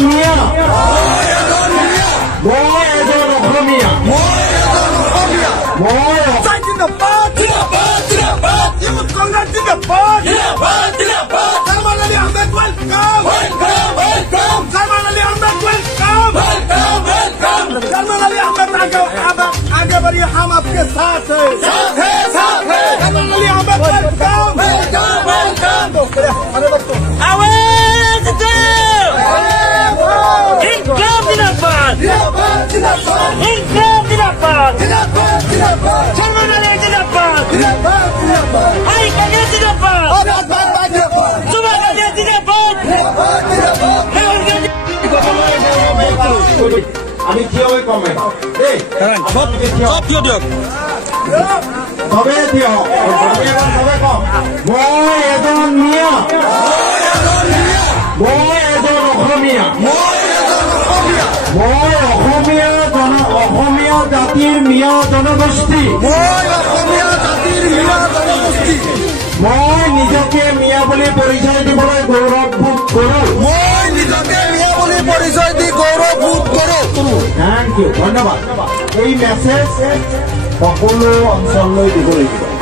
মিয়া মই এজন অসমীয়া आगे बढ़िए हम आपके साथ हैं আমি থিয় হৈ কমে দেই সব থিয় দিয়ক সবে থিয় সবে কম মই এজন মিয়া মই এজন অসমীয়া মই অসমীয়া জাতিৰ মিয়া জনগোষ্ঠী মই নিজকে মিয়া বুলি পৰিচয় দিবলৈ গৌৰৱবোধ কৰোঁ থ্যাংক ইউ ধন্যবাদ এই মেছেজ সকলো অঞ্চললৈ দিব লাগিব